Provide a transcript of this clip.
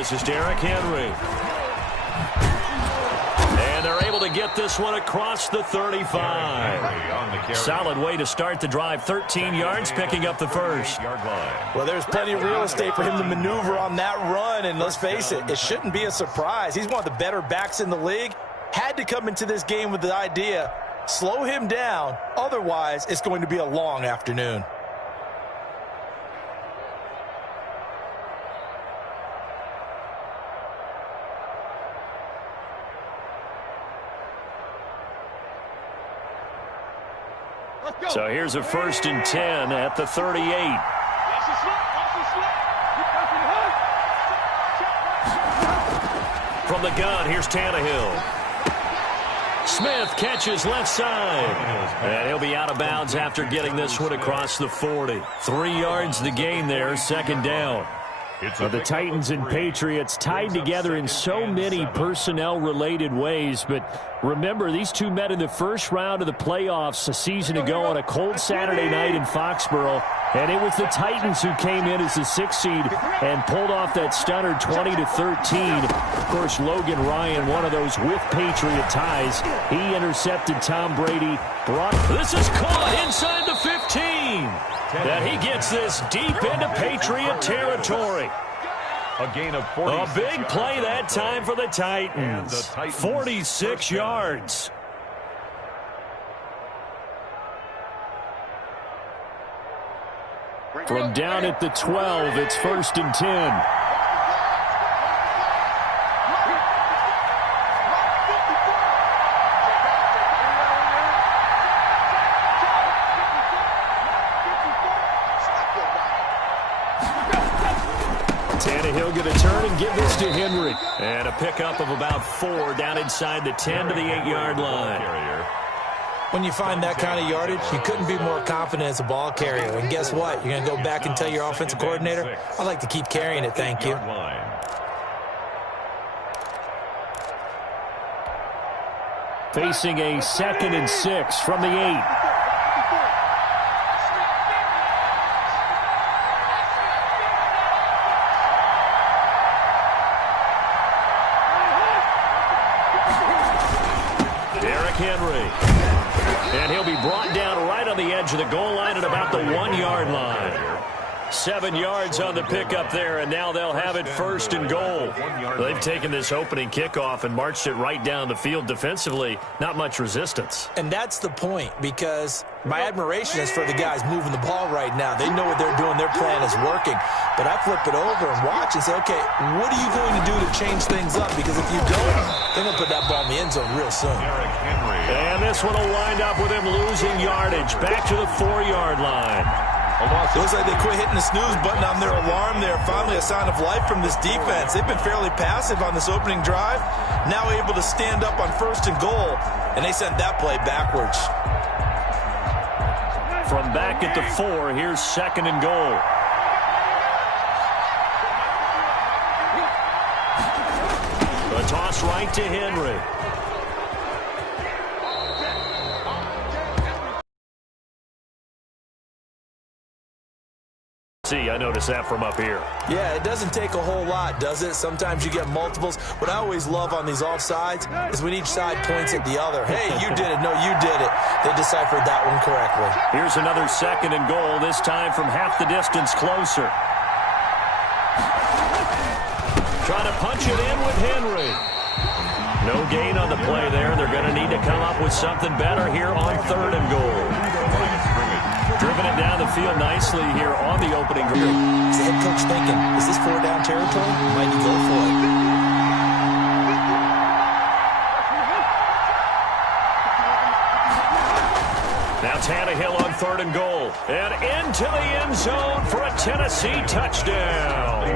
This is Derrick Henry. And they're able to get this one across the 35. Solid way to start the drive. 13 yards, picking up the first. Well, there's plenty of real estate for him to maneuver on that run. And let's face it, it shouldn't be a surprise. He's one of the better backs in the league. Had to come into this game with the idea, slow him down. Otherwise, it's going to be a long afternoon. So here's a 1st and 10 at the 38. From the gun, here's Tannehill. Smith catches left side. And he'll be out of bounds after getting this one across the 40. 3 yards the gain there, 2nd down. The Titans and Patriots tied together in so many personnel-related ways, but remember, these two met in the first round of the playoffs a season ago on a cold Saturday night in Foxborough, and it was the Titans who came in as the 6th seed and pulled off that stunner 20-13. Of course, Logan Ryan, one of those with Patriot ties. He intercepted Tom Brady. This is caught inside the 15. That he gets this deep into Patriot territory. A gain of 46 A big play that time for the Titans. 46 yards. From down at the 12, it's 1st and 10. Tannehill going to turn and give this to Henry. And a pickup of about 4 down inside the 10 to the 8-yard line. When you find that kind of yardage, you couldn't be more confident as a ball carrier. And guess what? You're going to go back and tell your offensive coordinator, I'd like to keep carrying it, thank you. Facing a 2nd and 6 from the 8. Henry. And he'll be brought down right on the edge of the goal line at about the 1-yard line. 7 yards on the pickup there, and now they'll have it 1st and goal. They've taken this opening kickoff and marched it right down the field defensively. Not much resistance. And that's the point, because my admiration is for the guys moving the ball right now. They know what they're doing. Their plan is working. But I flip it over and watch and say, okay, what are you going to do to change things up? Because if you don't, they're going to put that ball in the end zone real soon. And this one will wind up with him losing yardage back to the 4-yard line. Looks like they quit hitting the snooze button on their alarm there. Finally a sign of life from this defense. They've been fairly passive on this opening drive. Now able to stand up on 1st and goal, and they sent that play backwards. From back at the 4, here's 2nd and goal. A toss right to Henry. I noticed that from up here. Yeah, it doesn't take a whole lot, does it? Sometimes you get multiples. What I always love on these offsides is when each side points at the other. Hey, you did it. No, you did it. They deciphered that one correctly. Here's another 2nd and goal, this time from half the distance closer. Trying to punch it in with Henry. No gain on the play there. They're going to need to come up with something better here on 3rd and goal. Driven it down the field nicely here on the opening drive. Is the head coach thinking, is this 4-down territory? Might he go for it? Now Tannehill on 3rd and goal. And into the end zone for a Tennessee touchdown.